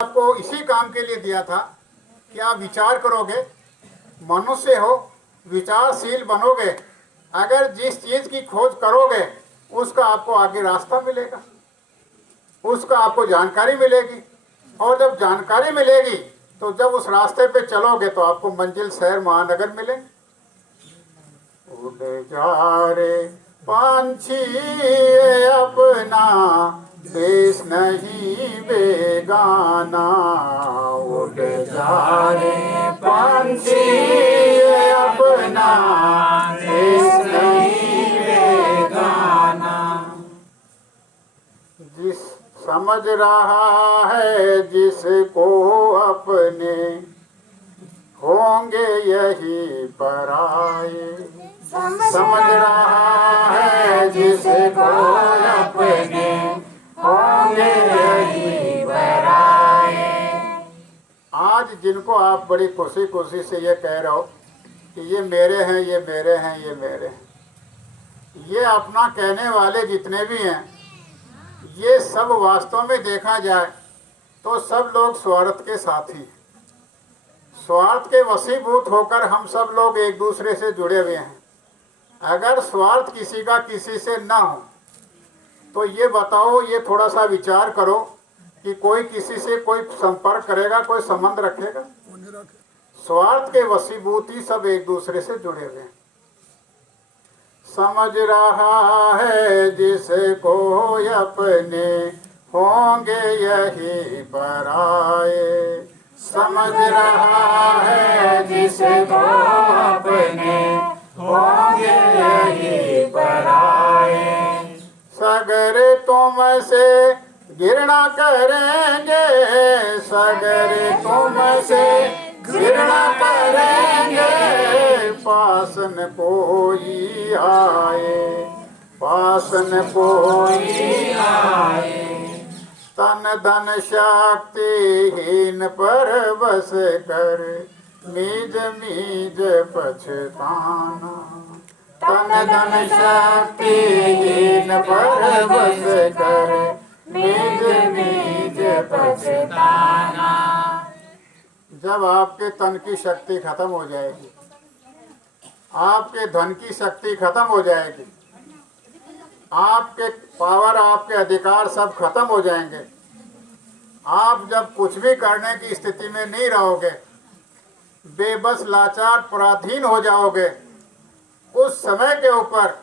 आपको इसी काम के लिए दिया था कि आप विचार करोगे, मनुष्य हो, विचारशील बनोगे। अगर जिस चीज़ की खोज करोगे उसका आपको आगे रास्ता मिलेगा, उसका आपको जानकारी मिलेगी। और जब जानकारी मिलेगी तो जब उस रास्ते पे चलोगे तो आपको मंजिल, शहर, महानगर मिलेंगे। उड़ जा रे पंछी अपना देश नहीं बेगाना, उड़ जा रे पंछी अपना देश नहीं बेगाना। जिस समझ रहा है जिसको अपने, होंगे यही पराए। समझ रहा है जिसको अपने, होंगे यही पराए। आज जिनको आप बड़ी खुशी खुशी से ये कह रहे हो कि ये मेरे हैं, ये मेरे हैं, ये मेरे हैं, ये अपना कहने वाले जितने भी हैं, ये सब वास्तव में देखा जाए तो सब लोग स्वार्थ के साथी हैं। स्वार्थ के वशीभूत होकर हम सब लोग एक दूसरे से जुड़े हुए हैं। अगर स्वार्थ किसी का किसी से ना हो तो ये बताओ, ये थोड़ा सा विचार करो कि कोई किसी से कोई संपर्क करेगा, कोई संबंध रखेगा? स्वार्थ के वशीभूत ही सब एक दूसरे से जुड़े हुए हैं। समझ रहा है जिसको अपने, होंगे यही पराए। समझ रहा है जिसको अपने, होंगे यही पराए। सगर तुमसे घृणा करेंगे, सगर तुमसे घृणा करेंगे, पास न कोई आए, पास न कोई आए। तन धन शक्तिहीन पर बस कर, मीज मीज पछताना। तन धन शक्तिहीन पर बस कर, मीज मीज पछताना। जब आपके तन की शक्ति खत्म हो जाएगी, आपके धन की शक्ति खत्म हो जाएगी, आपके पावर, आपके अधिकार सब खत्म हो जाएंगे, आप जब कुछ भी करने की स्थिति में नहीं रहोगे, बेबस, लाचार, पराधीन हो जाओगे, उस समय के ऊपर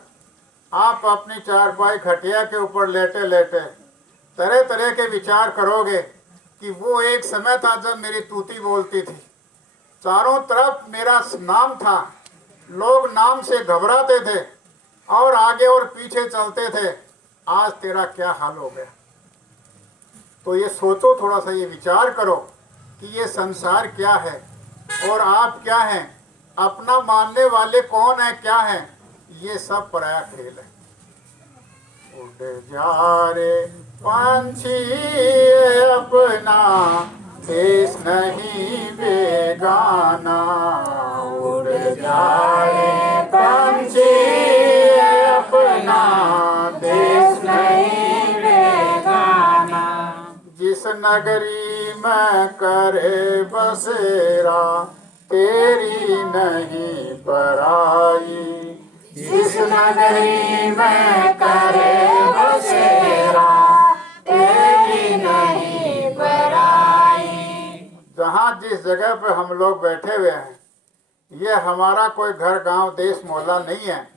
आप अपनी चारपाई खटिया के ऊपर लेटे लेटे तरह तरह के विचार करोगे कि वो एक समय था जब मेरी तूती बोलती थी, चारों तरफ मेरा नाम था, लोग नाम से घबराते थे और आगे और पीछे चलते थे, आज तेरा क्या हाल हो गया। तो ये सोचो, थोड़ा सा ये विचार करो कि ये संसार क्या है और आप क्या हैं, अपना मानने वाले कौन है, क्या है, ये सब पराया खेल है। उड़ जा रे पंछी अपना देश नहीं बेगाना, उड़ जा रे पंछी अपना देश नहीं बेगाना। जिस नगरी में करे बसेरा, तेरी नहीं पराई। जिस नगरी में करे बसेरा, तेरी नहीं पराई। जहाँ जिस जगह पे हम लोग बैठे हुए हैं, ये हमारा कोई घर, गांव, देश, मोहल्ला नहीं है।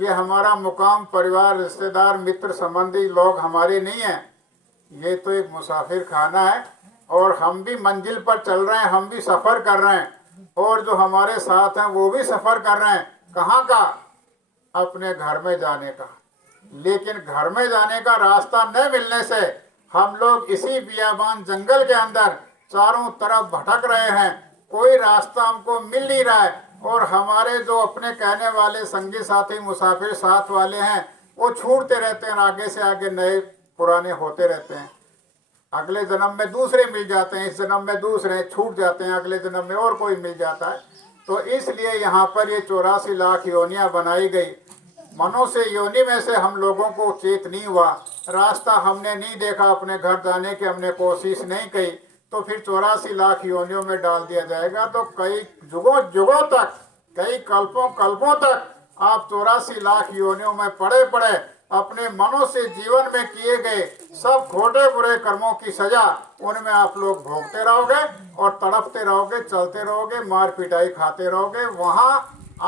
ये हमारा मुकाम, परिवार, रिश्तेदार, मित्र, संबंधी लोग हमारे नहीं हैं। ये तो एक मुसाफिर खाना है और हम भी मंजिल पर चल रहे हैं, हम भी सफ़र कर रहे हैं और जो हमारे साथ हैं वो भी सफ़र कर रहे हैं। कहाँ का? अपने घर में जाने का। लेकिन घर में जाने का रास्ता न मिलने से हम लोग इसी बियाबान जंगल के अंदर चारों तरफ भटक रहे हैं, कोई रास्ता हमको मिल नहीं रहा है। और हमारे जो अपने कहने वाले संगी साथी, मुसाफिर साथ वाले हैं, वो छूटते रहते हैं, आगे से आगे नए पुराने होते रहते हैं। अगले जन्म में दूसरे मिल जाते हैं, इस जन्म में दूसरे छूट जाते हैं, अगले जन्म में और कोई मिल जाता है। तो इसलिए यहाँ पर ये 84 लाख योनियाँ बनाई गई। मनुष्य योनि में से हम लोगों को चेत नहीं हुआ, रास्ता हमने नहीं देखा, अपने घर जाने की हमने कोशिश नहीं की, तो फिर 84 लाख योनियों में डाल दिया जाएगा। तो कई युगों युगों तक, कई कल्पों कल्पों तक आप 84 लाख योनियों में पड़े पड़े अपने मनों से जीवन में किए गए सब खोटे बुरे कर्मों की सजा उनमें आप लोग भोगते रहोगे और तड़पते रहोगे, चलते रहोगे, मार पिटाई खाते रहोगे। वहां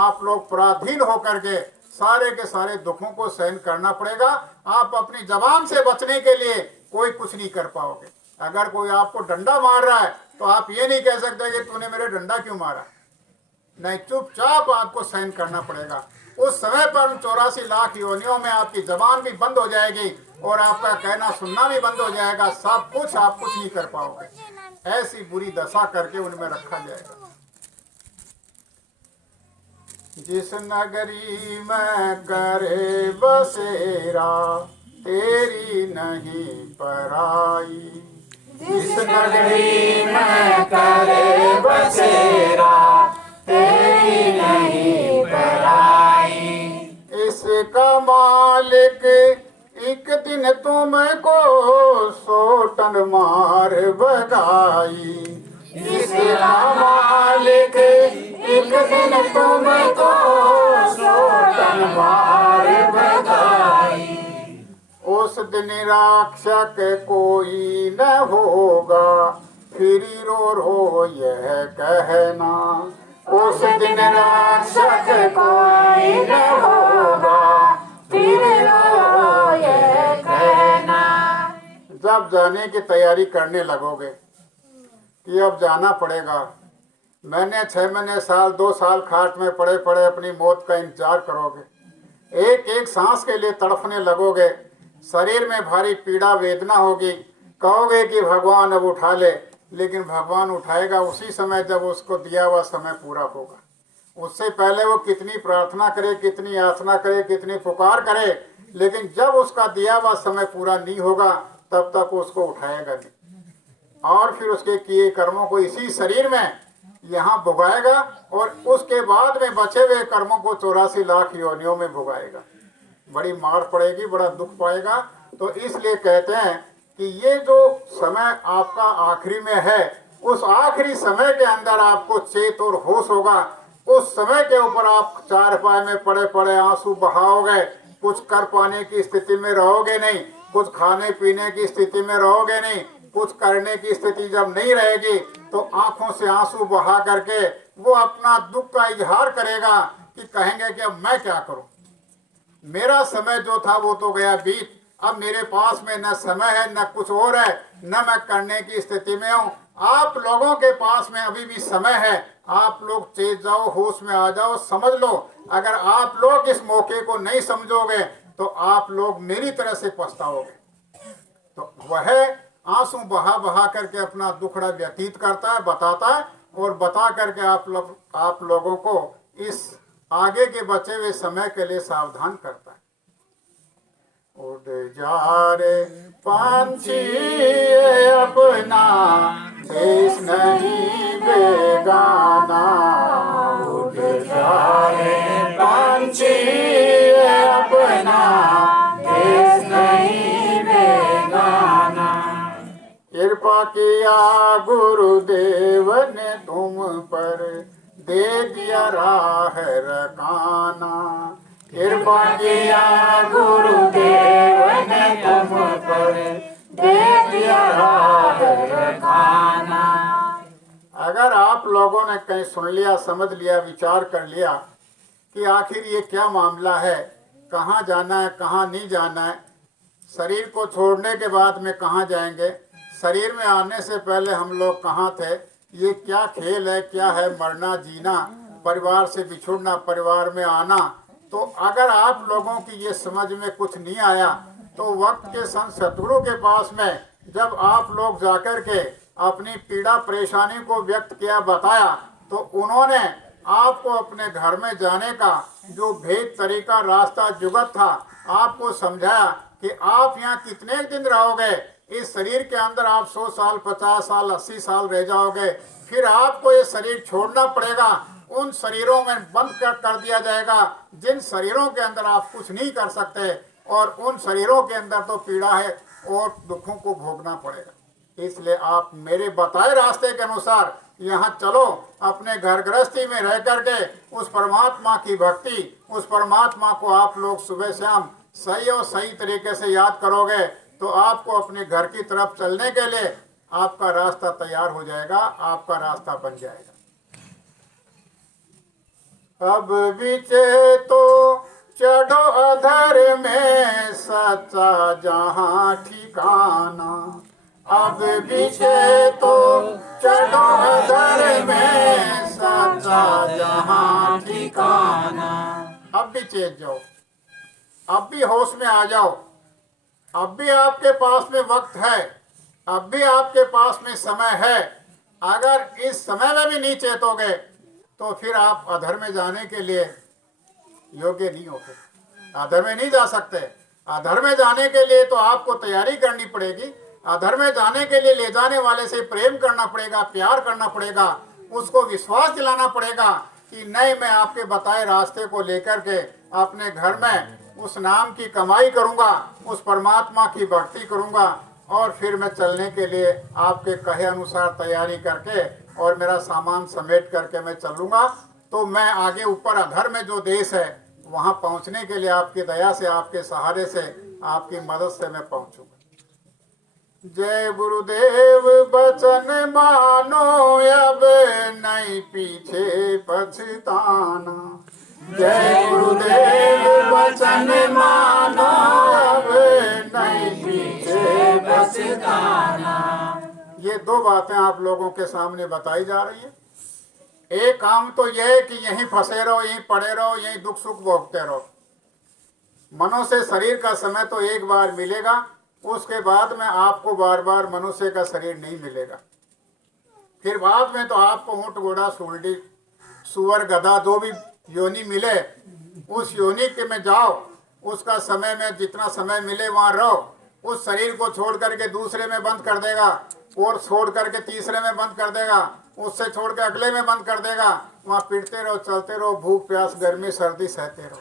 आप लोग पराधीन होकर के सारे के सारे दुखों को सहन करना पड़ेगा। आप अपनी जबान से बचने के लिए कोई कुछ नहीं कर पाओगे। अगर कोई आपको डंडा मार रहा है तो आप ये नहीं कह सकते कि तूने मेरे डंडा क्यों मारा, नहीं, चुपचाप आपको सहन करना पड़ेगा। उस समय पर 84 लाख योनियों में आपकी जबान भी बंद हो जाएगी और आपका कहना सुनना भी बंद हो जाएगा। सब कुछ आप कुछ नहीं कर पाओगे। ऐसी बुरी दशा करके उनमें रखा जाएगा। जिस नगरी में करे बसेरा तेरी नहीं पराई, जिस नगरी में करे बसेरा तेरी नहीं पराई। इसका मालिक एक दिन तुमको सोटन मार भगाई, इसका मालिक एक दिन तुमको सोटन मार भगाई। उस दिन राक्षक कोई न होगा फिर रो रो यह कहना, उस दिन राक्षस कोई न होगा फिर रो ये कहना। जब जाने की तैयारी करने लगोगे कि अब जाना पड़ेगा, मैंने 6 महीने साल 2 साल खाट में पड़े पड़े अपनी मौत का इंतजार करोगे, एक एक सांस के लिए तड़फने लगोगे, शरीर में भारी पीड़ा वेदना होगी, कहोगे कि भगवान अब उठा ले, लेकिन भगवान उठाएगा उसी समय जब उसको दिया हुआ समय पूरा होगा। उससे पहले वो कितनी प्रार्थना करे, कितनी याचना करे, कितनी पुकार करे, लेकिन जब उसका दिया हुआ समय पूरा नहीं होगा तब तक उसको उठाएगा नहीं। और फिर उसके किए कर्मों को इसी शरीर में यहाँ भुगाएगा और उसके बाद में बचे हुए कर्मों को 84 लाख योनियों में भुगाएगा। बड़ी मार पड़ेगी, बड़ा दुख पाएगा। तो इसलिए कहते हैं कि ये जो समय आपका आखिरी में है, उस आखिरी समय के अंदर आपको चेत और होश होगा। उस समय के ऊपर आप चारपाई में पड़े पड़े आंसू बहाओगे, कुछ कर पाने की स्थिति में रहोगे नहीं, कुछ खाने पीने की स्थिति में रहोगे नहीं, कुछ करने की स्थिति जब नहीं रहेगी तो आंखों से आंसू बहा करके वो अपना दुख का इजहार करेगा कि कहेंगे कि अब मैं क्या करूं, मेरा समय जो था वो तो गया बीत, अब मेरे पास में न समय है न कुछ और है, न मैं करने की स्थिति में हूँ। आप लोगों के पास में अभी भी समय है, आप लोग चेत जाओ, होश में आ जाओ, समझ लो। अगर आप लोग इस मौके को नहीं समझोगे तो आप लोग मेरी तरह से पछताओगे। तो वह आंसू बहा बहा करके अपना दुखड़ा व्यतीत करता है, बताता है और बता करके आप लोगों को इस आगे के बचे हुए समय के लिए सावधान करता है। उड़ जा रे पंछी अपना देश नहीं बेगाना, उड़ जा रे पंछी अपना देश नहीं बेगाना। कृपा किया गुरुदेव ने तुम पर, दे दिया राह रकाना। कृपा किया गुरुदेव ने तुम पर, दे दिया राह रकाना। अगर आप लोगों ने कहीं सुन लिया, समझ लिया, विचार कर लिया कि आखिर ये क्या मामला है, कहाँ जाना है, कहाँ नहीं जाना है, शरीर को छोड़ने के बाद में कहाँ जाएंगे, शरीर में आने से पहले हम लोग कहाँ थे, ये क्या खेल है, क्या है मरना जीना, परिवार से बिछुड़ना, परिवार में आना। तो अगर आप लोगों की ये समझ में कुछ नहीं आया तो वक्त के संत सतगुरु के पास में जब आप लोग जाकर के अपनी पीड़ा परेशानी को व्यक्त किया, बताया, तो उन्होंने आपको अपने घर में जाने का जो भेद तरीका रास्ता जुगत था आपको समझाया कि आप यहाँ कितने दिन रहोगे, इस शरीर के अंदर आप 100 साल 50 साल 80 साल रह जाओगे, फिर आपको ये शरीर छोड़ना पड़ेगा, उन शरीरों में बंद कर दिया जाएगा जिन शरीरों के अंदर आप कुछ नहीं कर सकते, और उन शरीरों के अंदर तो पीड़ा है और दुखों को भोगना पड़ेगा। इसलिए आप मेरे बताए रास्ते के अनुसार यहाँ चलो, अपने घर गृहस्थी में रह करके उस परमात्मा की भक्ति, उस परमात्मा को आप लोग सुबह शाम सही और सही तरीके से याद करोगे तो आपको अपने घर की तरफ चलने के लिए आपका रास्ता तैयार हो जाएगा, आपका रास्ता बन जाएगा। अब बीचे तो चढ़ो अधर में सच्चा जहाँ ठिकाना, अब बीचे तो चढ़ो अधर में सच्चा जहाँ ठिकाना। अब भी चेत जाओ, अब भी होश में आ जाओ, अब भी आपके पास में वक्त है, अब भी आपके पास में समय है। अगर इस समय में भी नहीं चेतोगे तो फिर आप अधर में जाने के लिए योग्य नहीं होते, अधर में नहीं जा सकते। अधर में जाने के लिए तो आपको तैयारी करनी पड़ेगी, अधर में जाने के लिए ले जाने वाले से प्रेम करना पड़ेगा, प्यार करना पड़ेगा, उसको विश्वास दिलाना पड़ेगा कि नहीं, मैं आपके बताए रास्ते को लेकर के अपने घर में उस नाम की कमाई करूंगा, उस परमात्मा की भक्ति करूंगा और फिर मैं चलने के लिए आपके कहे अनुसार तैयारी करके और मेरा सामान समेट करके मैं चलूंगा। तो मैं आगे ऊपर अधर में जो देश है वहां पहुंचने के लिए आपकी दया से, आपके सहारे से, आपकी मदद से मैं पहुंचूंगा। जय गुरुदेव बचन मानो, अब नहीं पीछे पछताना। जय गुरुदेव बचन मानो, अब नहीं पीछे पछताना। ये दो बातें आप लोगों के सामने बताई जा रही है। एक काम तो यह है कि यहीं फंसे रहो, यहीं पड़े रहो, यहीं दुख सुख भोगते रहो। मनुष्य शरीर का समय तो एक बार मिलेगा, उसके बाद में आपको बार बार मनुष्य का शरीर नहीं मिलेगा। फिर बाद में तो आपको ऊंट घोड़ा सुलटी सुअर गधा जो भी योनि मिले उस योनि के में जाओ, उसका समय में जितना समय मिले वहां रहो। उस शरीर को छोड़ करके दूसरे में बंद कर देगा, और छोड़ करके तीसरे में बंद कर देगा, उससे छोड़ के अगले में बंद कर देगा। वहां पिटते रहो, चलते रहो, भूख प्यास गर्मी सर्दी सहते रहो।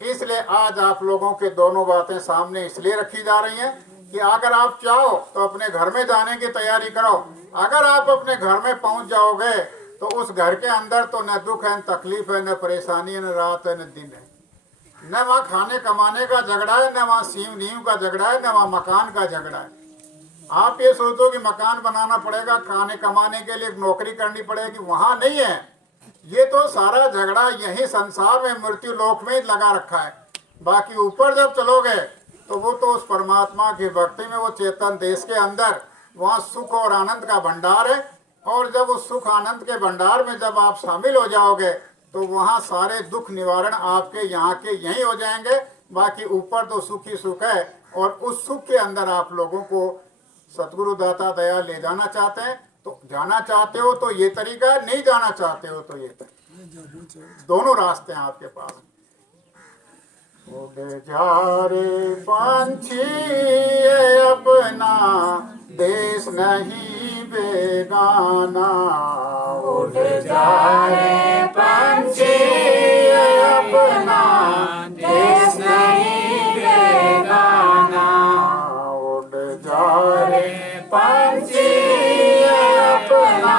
इसलिए आज आप लोगों के दोनों बातें सामने इसलिए रखी जा रही हैं कि अगर आप चाहो तो अपने घर में जाने की तैयारी करो। अगर आप अपने घर में पहुंच जाओगे तो उस घर के अंदर तो न दुख है, न तकलीफ है, न परेशानी है, न रात है, न दिन है। न वहाँ खाने कमाने का झगड़ा है, न वहाँ सीव नींव का झगड़ा है, न वहाँ मकान का झगड़ा है। आप ये सोचो कि मकान बनाना पड़ेगा, खाने कमाने के लिए नौकरी करनी पड़ेगी, वहाँ नहीं है। ये तो सारा झगड़ा यही संसार में मृत्यु लोक में लगा रखा है। बाकी ऊपर जब चलोगे तो वो तो उस परमात्मा की भक्ति में, वो चेतन देश के अंदर वहाँ सुख और आनंद का भंडार है। और जब उस सुख आनंद के भंडार में जब आप शामिल हो जाओगे तो वहाँ सारे दुख निवारण आपके यहाँ के यहीं हो जाएंगे। बाकी ऊपर तो सुख ही सुख है, और उस सुख के अंदर आप लोगों को सतगुरु दाता दया ले जाना चाहते हैं। तो जाना चाहते हो तो ये तरीका है, नहीं जाना चाहते हो तो ये तरीका। दोनों रास्ते हैं आपके पास। उड़ जा रे पंछी अपना देश नहीं बेगाना, उड़ जा रे पंछी अपना देश नहीं बेगाना। उड़ जा रे पंछी अपना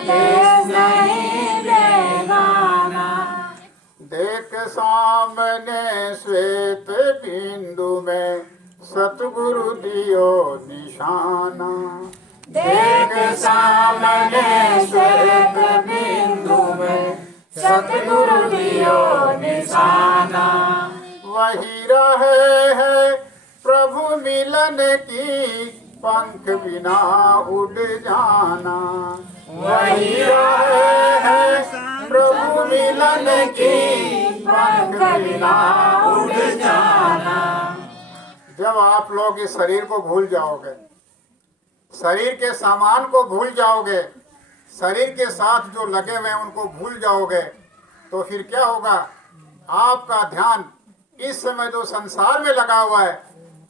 देश नहीं बेगाना। देख सामने श्वेत बिंदु में सतगुरु दियो निशाना। देख सामने श्वेत बिंदु में सतगुरु दियो निशाना। वही रहे है प्रभु मिलन की, पंख बिना उड़ जाना। वही रहे है प्रभु मिलन की, पंख बिना उड़ जाना। जब आप लोग इस शरीर को भूल जाओगे, शरीर के सामान को भूल जाओगे, शरीर के साथ जो लगे हुए हैं उनको भूल जाओगे, तो फिर क्या होगा? आपका ध्यान इस समय जो संसार में लगा हुआ है,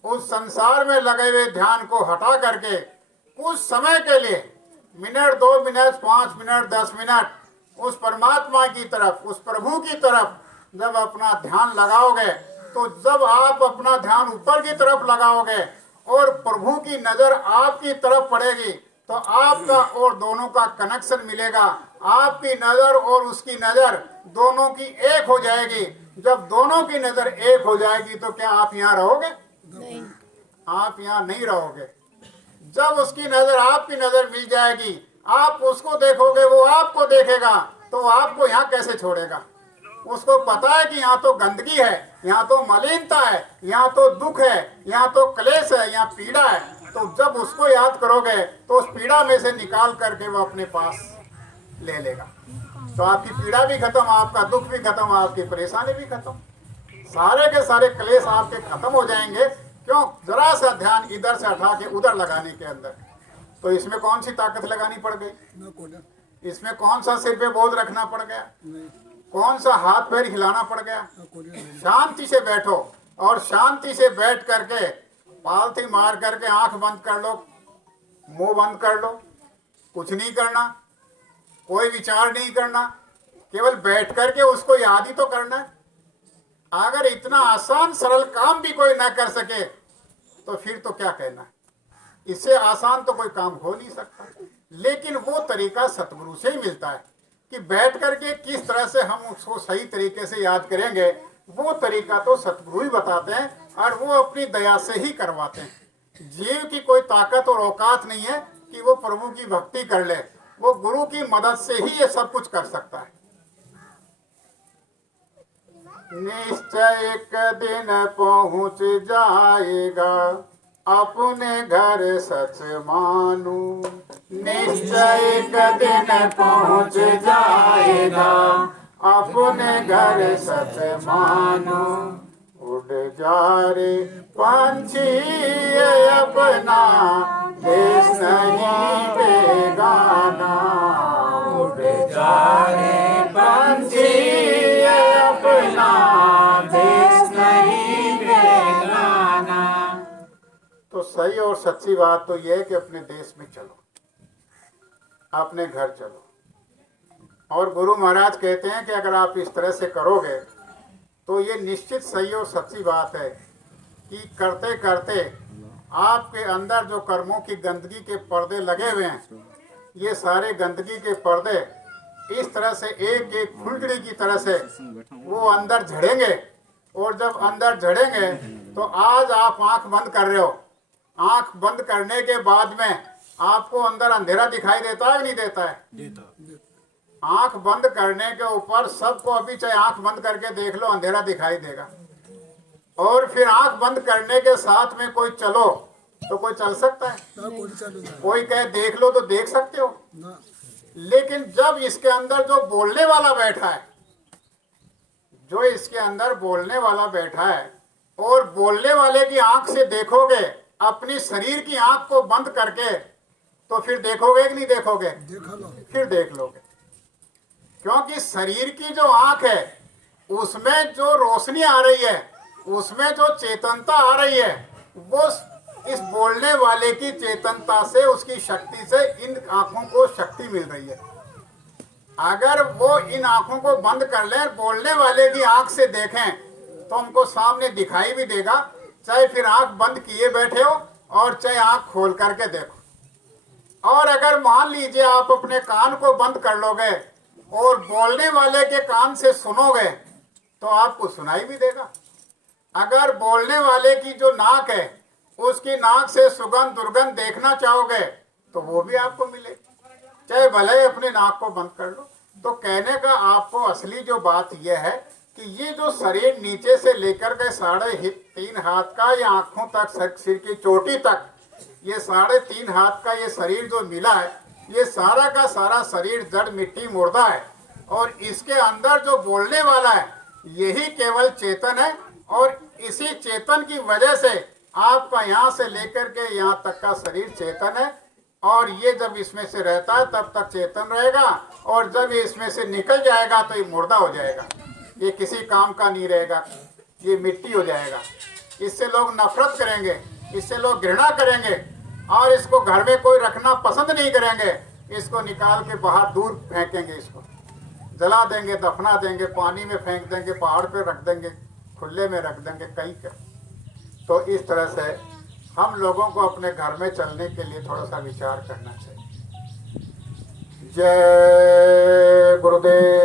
उस संसार में लगे हुए ध्यान को हटा करके कुछ समय के लिए, मिनट 2 मिनट 5 मिनट 10 मिनट, उस परमात्मा की तरफ, उस प्रभु की तरफ जब अपना ध्यान लगाओगे, तो जब आप अपना ध्यान ऊपर की तरफ लगाओगे और प्रभु की नजर आपकी तरफ पड़ेगी तो आपका और दोनों का कनेक्शन मिलेगा। आपकी नजर और उसकी नजर दोनों की एक हो जाएगी। जब दोनों की नजर एक हो जाएगी तो क्या आप यहाँ रहोगे? नहीं। आप यहाँ नहीं रहोगे। जब उसकी नजर आपकी नजर मिल जाएगी, आप उसको देखोगे, वो आपको देखेगा, तो वो आपको यहाँ कैसे छोड़ेगा? उसको पता है कि यहाँ तो गंदगी है, यहाँ तो मलिनता है, यहाँ तो दुख है, यहाँ तो क्लेश है, यहाँ पीड़ा है। तो जब उसको याद करोगे तो उस पीड़ा में से निकाल करके वो अपने पास ले लेगा। तो आपकी पीड़ा भी खत्म, आपका दुख भी खत्म, आपकी परेशानी भी खत्म, सारे के सारे क्लेश आपके खत्म हो जाएंगे। क्यों? जरा सा ध्यान इधर से हटा के उधर लगाने के अंदर। तो इसमें कौन सी ताकत लगानी पड़ गई? इसमें कौन सा सिर पे बोझ रखना पड़ गया? कौन सा हाथ पैर हिलाना पड़ गया? शांति से बैठो और शांति से बैठ करके पालथी मार करके आंख बंद कर लो, मुंह बंद कर लो, कुछ नहीं करना, कोई विचार नहीं करना, केवल बैठ करके उसको याद ही तो करना है। अगर इतना आसान सरल काम भी कोई ना कर सके तो फिर तो क्या कहना है? इससे आसान तो कोई काम हो नहीं सकता। लेकिन वो तरीका सतगुरु से ही मिलता है कि बैठ करके किस तरह से हम उसको सही तरीके से याद करेंगे, वो तरीका तो सतगुरु ही बताते हैं और वो अपनी दया से ही करवाते हैं। जीव की कोई ताकत और औकात नहीं है कि वो प्रभु की भक्ति कर ले, वो गुरु की मदद से ही ये सब कुछ कर सकता है। निश्चय एक दिन पहुंच जाएगा, अपने घर सच मानू। निश्चय एक दिन पहुंच जाएगा, अपने घर सच मानू। उड़ जा रे पंछी ये अपना देश नहीं बेगाना। उड़ जा रे पंछी ये अपना देश नहीं बेगाना। तो सही और सच्ची बात तो यह है कि अपने देश में चलो, अपने घर चलो। और गुरु महाराज कहते हैं कि अगर आप इस तरह से करोगे तो ये निश्चित सही और सच्ची बात है कि करते करते आपके अंदर जो कर्मों की गंदगी के पर्दे लगे हुए हैं, ये सारे गंदगी के पर्दे इस तरह से एक एक फुलझड़ी की तरह से वो अंदर झड़ेंगे। और जब अंदर झड़ेंगे तो आज आप आंख बंद कर रहे हो, आंख बंद करने के बाद में आपको अंदर अंधेरा दिखाई देता है कि नहीं देता है? आंख बंद करने के ऊपर सबको अभी चाहे आंख बंद करके देख लो, अंधेरा दिखाई देगा। और फिर आंख बंद करने के साथ में कोई चलो तो कोई चल सकता है? कोई कहे देख लो तो देख सकते हो। लेकिन जब इसके अंदर जो बोलने वाला बैठा है, जो इसके अंदर बोलने वाला बैठा है, और बोलने वाले की आंख से देखोगे, अपनी शरीर की आंख को बंद करके, तो फिर देखोगे कि नहीं देखोगे? फिर देख लोगे। क्योंकि शरीर की जो आंख है उसमें जो रोशनी आ रही है, उसमें जो चेतनता आ रही है, वो इस बोलने वाले की चेतनता से, उसकी शक्ति से इन आंखों को शक्ति मिल रही है। अगर वो इन आंखों को बंद कर ले, बोलने वाले की आंख से देखें तो हमको सामने दिखाई भी देगा, चाहे फिर आंख बंद किए बैठे हो और चाहे आंख खोल करके देखो। और अगर मान लीजिए आप अपने कान को बंद कर लोगे और बोलने वाले के कान से सुनोगे तो आपको सुनाई भी देगा। अगर बोलने वाले की जो नाक है, उसकी नाक से सुगंध दुर्गंध देखना चाहोगे तो वो भी आपको मिलेगी, चाहे भले अपने नाक को बंद कर लो। तो कहने का आपको असली जो बात यह है कि ये जो शरीर नीचे से लेकर के 3.5 हाथ का या आंखों तक, सिर की चोटी तक, ये 3.5 हाथ का ये शरीर जो मिला है, ये सारा का सारा शरीर जड़ मिट्टी मुर्दा है। और इसके अंदर जो बोलने वाला है यही केवल चेतन है। और इसी चेतन की वजह से आपका यहाँ से लेकर के यहाँ तक का शरीर चेतन है। और ये जब इसमें से रहता है तब तक चेतन रहेगा, और जब ये इसमें से निकल जाएगा तो ये मुर्दा हो जाएगा, ये किसी काम का नहीं रहेगा, ये मिट्टी हो जाएगा। इससे लोग नफरत करेंगे, इससे लोग घृणा करेंगे, और इसको घर में कोई रखना पसंद नहीं करेंगे। इसको निकाल के बाहर दूर फेंकेंगे, इसको जला देंगे, दफना देंगे, पानी में फेंक देंगे, पहाड़ पे रख देंगे, खुले में रख देंगे, कहीं का। तो इस तरह से हम लोगों को अपने घर में चलने के लिए थोड़ा सा विचार करना चाहिए। जय गुरुदेव।